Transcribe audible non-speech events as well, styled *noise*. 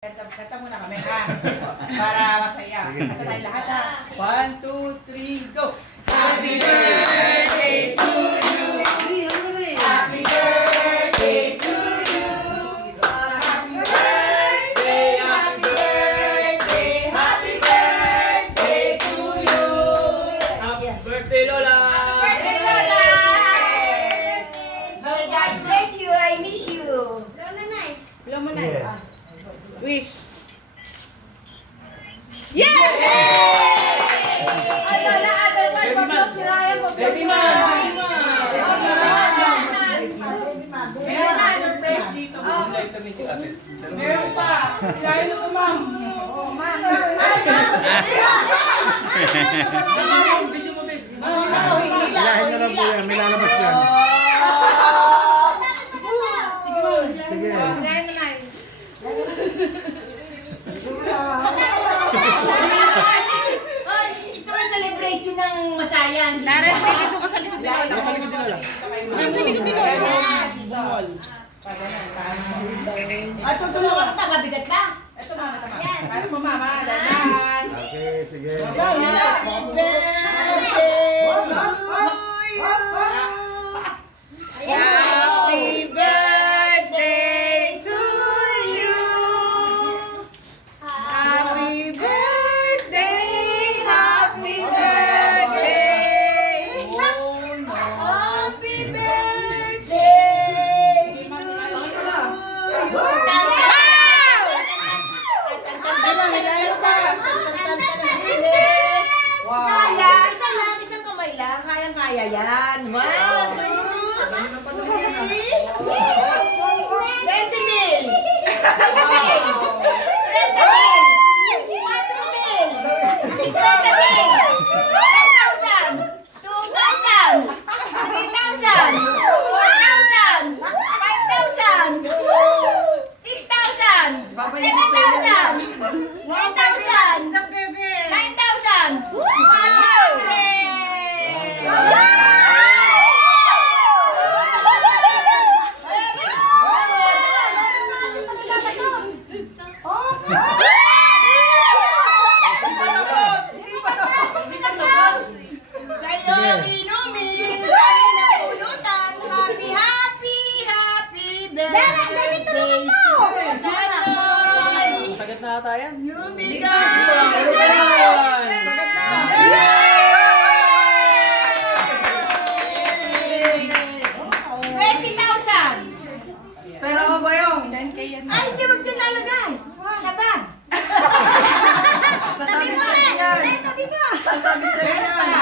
Kanta, kanta muna kami ha. Para masaya. Kanta tayo lahat ha. One, two, three, go! Wish. Ay, wala other one. Man. si Ryan, pag Baby man! Meron na, surprise dito. Meron pa. Ilahin mo ko, ma'am. Oo, ma'am. Ay, ma'am. Video mo, babe. Ako, hihila. Ilahin na lang po yan, may lalabas yan. Sige. Ay, ito ang ng masayan. Naren, dito ka sa likod ni Lola. Nasa likod din, Lola. Nasa likod ni Lola. At tutulungan kita, mabigat ka. Ito, mama, tama. Kaya mo, mama. Dahan. Okay, sige. Yeah. Dere, dere, tulungan mo! Sagat na ata yan. Sagat na! Pero bayong, 10k yan. Ay, hindi wag dyan nalagay. Sabi *laughs* mo sa na! Ay, sabi mo! Sasabi sa yan.